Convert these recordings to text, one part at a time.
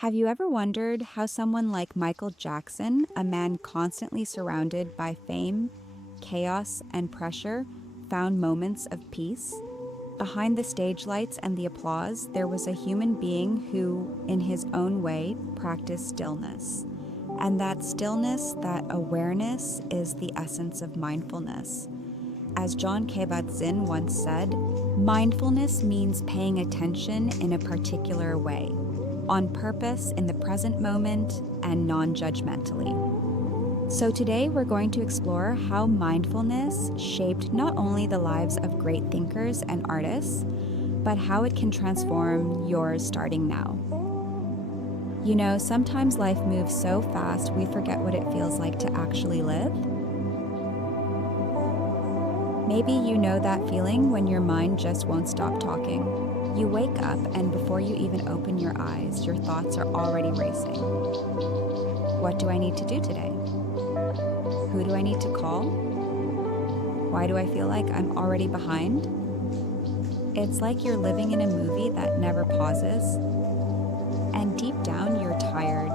Have you ever wondered how someone like Michael Jackson, a man constantly surrounded by fame, chaos, and pressure, found moments of peace? Behind the stage lights and the applause, there was a human being who, in his own way, practiced stillness. And that stillness, that awareness, is the essence of mindfulness. As John Kabat-Zinn once said, mindfulness means paying attention in a particular way, on purpose in the present moment and non-judgmentally. So today we're going to explore how mindfulness shaped not only the lives of great thinkers and artists, but how it can transform yours starting now. You know, sometimes life moves so fast we forget what it feels like to actually live. Maybe you know that feeling when your mind just won't stop talking. You wake up and before you even open your eyes, your thoughts are already racing. What do I need to do today? Who do I need to call? Why do I feel like I'm already behind? It's like you're living in a movie that never pauses. And deep down, you're tired.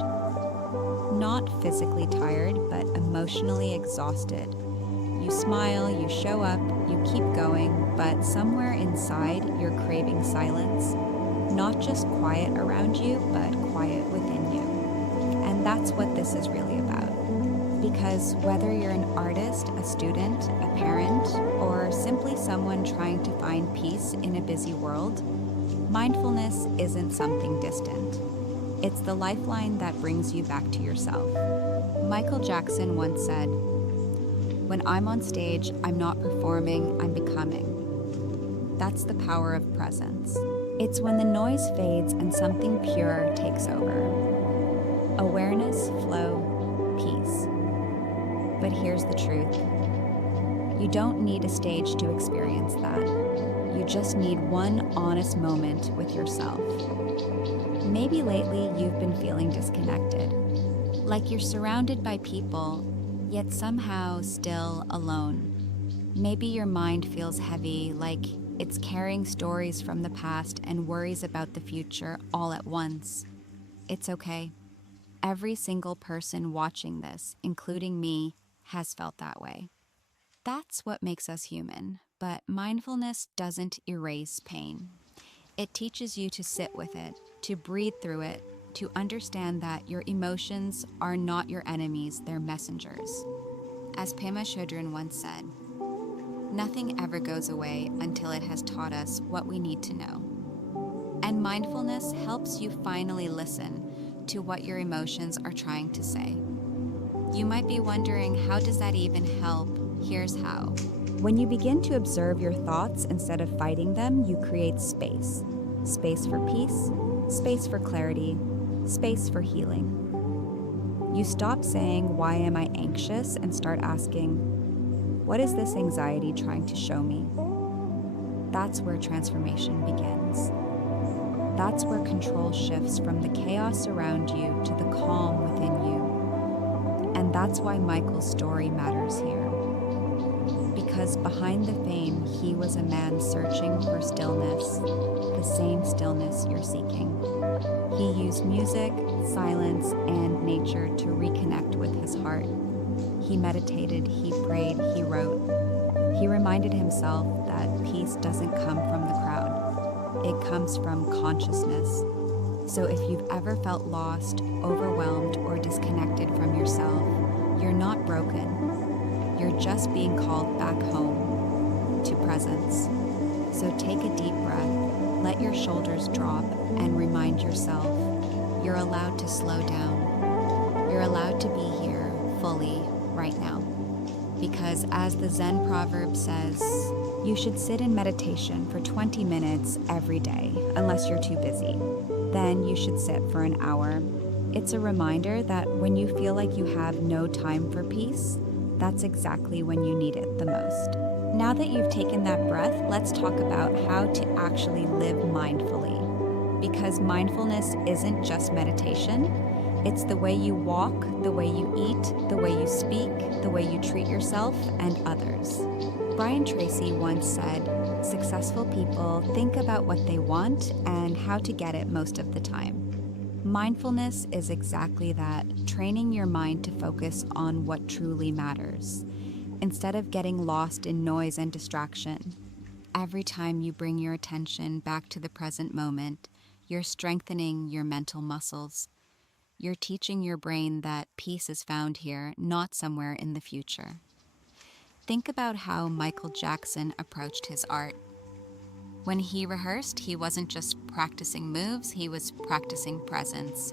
Not physically tired, but emotionally exhausted. You smile, you show up, you keep going, but somewhere inside you're craving silence. Not just quiet around you, but quiet within you. And that's what this is really about. Because whether you're an artist, a student, a parent, or simply someone trying to find peace in a busy world, mindfulness isn't something distant. It's the lifeline that brings you back to yourself. Michael Jackson once said, "When I'm on stage, I'm not performing, I'm becoming." That's the power of presence. It's when the noise fades and something pure takes over. Awareness, flow, peace. But here's the truth. You don't need a stage to experience that. You just need one honest moment with yourself. Maybe lately you've been feeling disconnected, like you're surrounded by people, yet somehow still alone. Maybe your mind feels heavy, like it's carrying stories from the past and worries about the future all at once. It's okay. Every single person watching this, including me, has felt that way. That's what makes us human, but mindfulness doesn't erase pain. It teaches you to sit with it, to breathe through it, to understand that your emotions are not your enemies, they're messengers. As Pema Chodron once said, nothing ever goes away until it has taught us what we need to know. And mindfulness helps you finally listen to what your emotions are trying to say. You might be wondering, how does that even help? Here's how. When you begin to observe your thoughts instead of fighting them, you create space. Space for peace, space for clarity, space for healing. You stop saying, "Why am I anxious?" and start asking, "What is this anxiety trying to show me?" That's where transformation begins. That's where control shifts from the chaos around you to the calm within you. And that's why Michael's story matters here. Because behind the fame, he was a man searching for stillness, the same stillness you're seeking. He used music, silence, and nature to reconnect with his heart. He meditated, he prayed, he wrote. He reminded himself that peace doesn't come from the crowd. It comes from consciousness. So if you've ever felt lost, overwhelmed, or disconnected from yourself, you're not broken. You're just being called back home, to presence. So take a deep breath, let your shoulders drop, and remind yourself, you're allowed to slow down. You're allowed to be here fully right now. Because as the Zen proverb says, you should sit in meditation for 20 minutes every day, unless you're too busy. Then you should sit for an hour. It's a reminder that when you feel like you have no time for peace, that's exactly when you need it the most. Now that you've taken that breath, let's talk about how to actually live mindfully. Because mindfulness isn't just meditation. It's the way you walk, the way you eat, the way you speak, the way you treat yourself and others. Brian Tracy once said, "Successful people think about what they want and how to get it most of the time." Mindfulness is exactly that, training your mind to focus on what truly matters, instead of getting lost in noise and distraction. Every time you bring your attention back to the present moment, you're strengthening your mental muscles. You're teaching your brain that peace is found here, not somewhere in the future. Think about how Michael Jackson approached his art. When he rehearsed, he wasn't just practicing moves, he was practicing presence.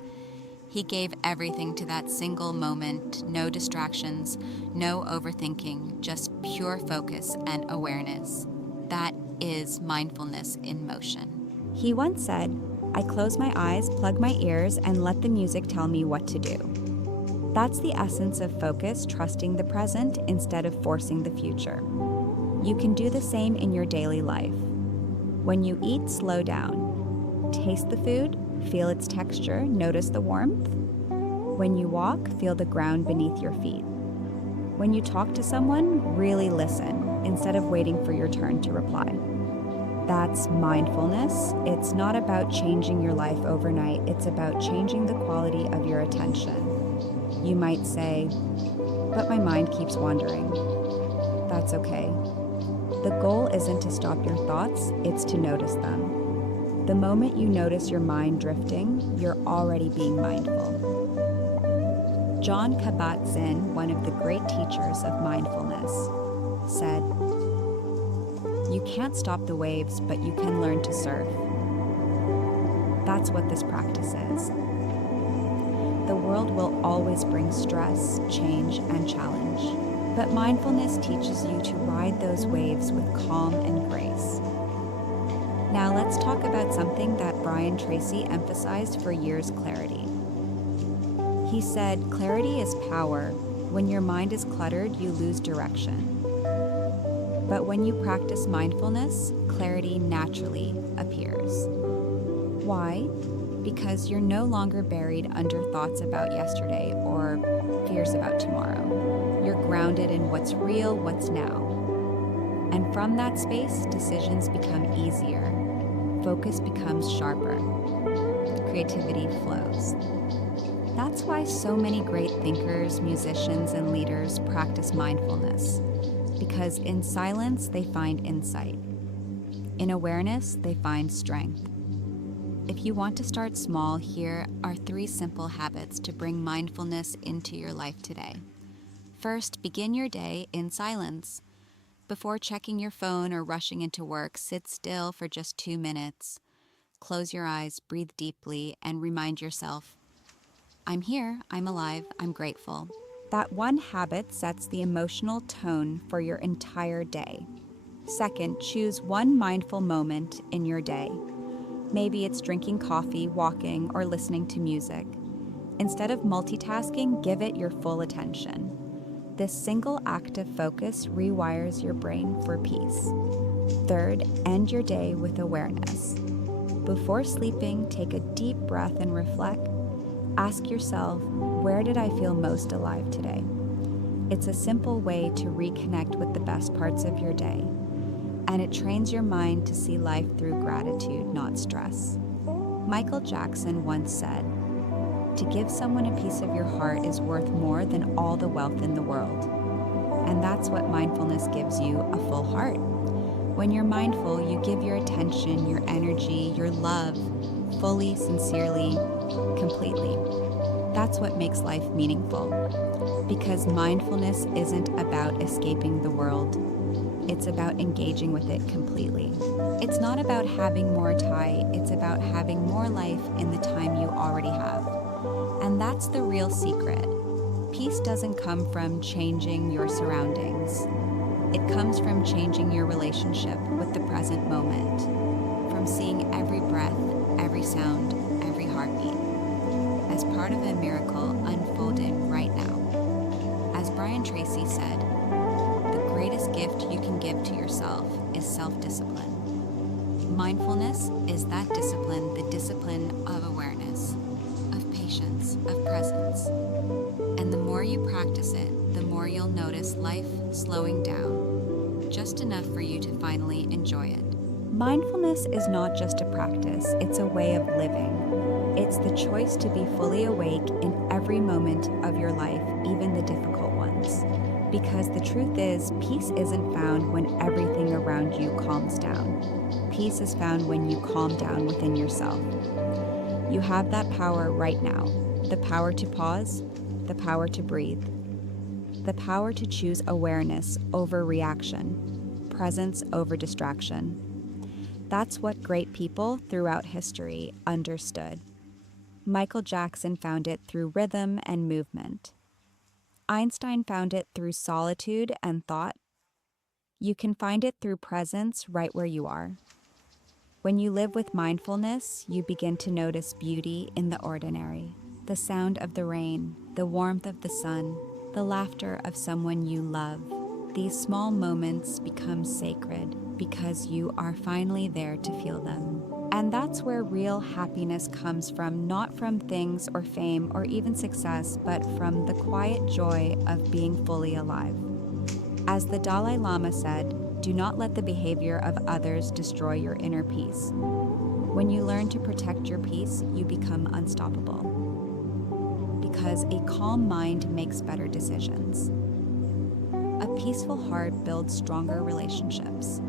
He gave everything to that single moment, no distractions, no overthinking, just pure focus and awareness. That is mindfulness in motion. He once said, "I close my eyes, plug my ears, and let the music tell me what to do." That's the essence of focus, trusting the present instead of forcing the future. You can do the same in your daily life. When you eat, slow down. Taste the food, feel its texture, notice the warmth. When you walk, feel the ground beneath your feet. When you talk to someone, really listen instead of waiting for your turn to reply. That's mindfulness. It's not about changing your life overnight, it's about changing the quality of your attention. You might say, "But my mind keeps wandering." That's okay. The goal isn't to stop your thoughts, it's to notice them. The moment you notice your mind drifting, you're already being mindful. Jon Kabat-Zinn, one of the great teachers of mindfulness, said, "You can't stop the waves, but you can learn to surf." That's what this practice is. The world will always bring stress, change, and challenge. But mindfulness teaches you to ride those waves with calm and grace. Now let's talk about something that Brian Tracy emphasized for years: clarity. He said, "Clarity is power. When your mind is cluttered, you lose direction." But when you practice mindfulness, clarity naturally appears. Why? Because you're no longer buried under thoughts about yesterday or fears about tomorrow. You're grounded in what's real, what's now. And from that space, decisions become easier. Focus becomes sharper. Creativity flows. That's why so many great thinkers, musicians, and leaders practice mindfulness. Because in silence, they find insight. In awareness, they find strength. If you want to start small, here are 3 simple habits to bring mindfulness into your life today. First, begin your day in silence. Before checking your phone or rushing into work, sit still for just 2 minutes. Close your eyes, breathe deeply, and remind yourself, "I'm here, I'm alive, I'm grateful." That one habit sets the emotional tone for your entire day. Second, choose one mindful moment in your day. Maybe it's drinking coffee, walking, or listening to music. Instead of multitasking, give it your full attention. This single act of focus rewires your brain for peace. Third, end your day with awareness. Before sleeping, take a deep breath and reflect. Ask yourself, where did I feel most alive today? It's a simple way to reconnect with the best parts of your day. And it trains your mind to see life through gratitude, not stress. Michael Jackson once said, "To give someone a piece of your heart is worth more than all the wealth in the world." And that's what mindfulness gives you: a full heart. When you're mindful, you give your attention, your energy, your love, fully, sincerely, completely. That's what makes life meaningful. Because mindfulness isn't about escaping the world. It's about engaging with it completely. It's not about having more time, it's about having more life in the time you already have. And that's the real secret. Peace doesn't come from changing your surroundings. It comes from changing your relationship with the present moment, from seeing every breath, every sound, every heartbeat as part of a miracle unfolding right now. As Brian Tracy said, the greatest gift you can give to yourself is self-discipline. Mindfulness is that discipline, the discipline of awareness, of patience, of presence. And the more you practice it, the more you'll notice life slowing down, just enough for you to finally enjoy it. Mindfulness is not just a practice, it's a way of living. It's the choice to be fully awake in every moment of your life, even the difficult ones. Because the truth is, peace isn't found when everything around you calms down. Peace is found when you calm down within yourself. You have that power right now. The power to pause, the power to breathe, the power to choose awareness over reaction, presence over distraction. That's what great people throughout history understood. Michael Jackson found it through rhythm and movement. Einstein found it through solitude and thought. You can find it through presence right where you are. When you live with mindfulness, you begin to notice beauty in the ordinary. The sound of the rain, the warmth of the sun, the laughter of someone you love. These small moments become sacred because you are finally there to feel them. And that's where real happiness comes from, not from things or fame or even success, but from the quiet joy of being fully alive. As the Dalai Lama said, do not let the behavior of others destroy your inner peace. When you learn to protect your peace, you become unstoppable. Because a calm mind makes better decisions. A peaceful heart builds stronger relationships.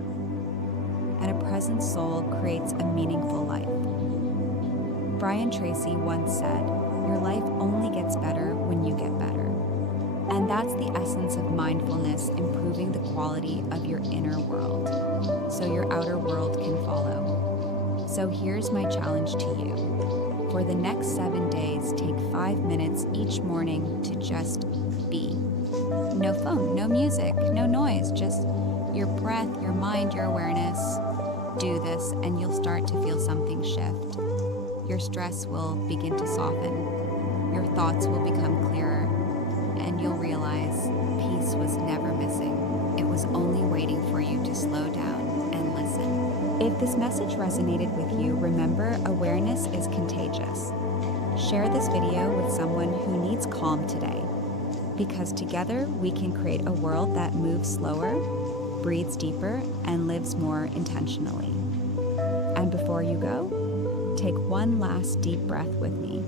And a present soul creates a meaningful life. Brian Tracy once said, your life only gets better when you get better. And that's the essence of mindfulness, improving the quality of your inner world, so your outer world can follow. So here's my challenge to you. For the next 7 days, take 5 minutes each morning to just be. No phone, no music, no noise, just your breath, your mind, your awareness. Do this and you'll start to feel something shift. Your stress will begin to soften. Your thoughts will become clearer. And you'll realize peace was never missing. It was only waiting for you to slow down and listen. If this message resonated with you, remember, awareness is contagious. Share this video with someone who needs calm today. Because together we can create a world that moves slower, breathes deeper, and lives more intentionally. And before you go, take one last deep breath with me.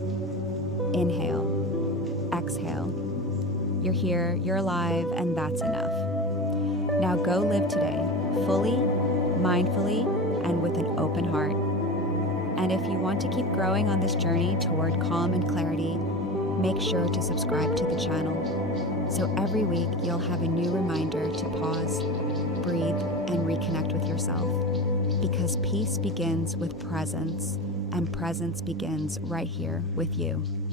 Inhale, exhale. You're here, you're alive, and that's enough. Now go live today, fully, mindfully, and with an open heart. And if you want to keep growing on this journey toward calm and clarity, make sure to subscribe to the channel. So every week you'll have a new reminder to pause, breathe, and reconnect with yourself. Because peace begins with presence, and presence begins right here with you.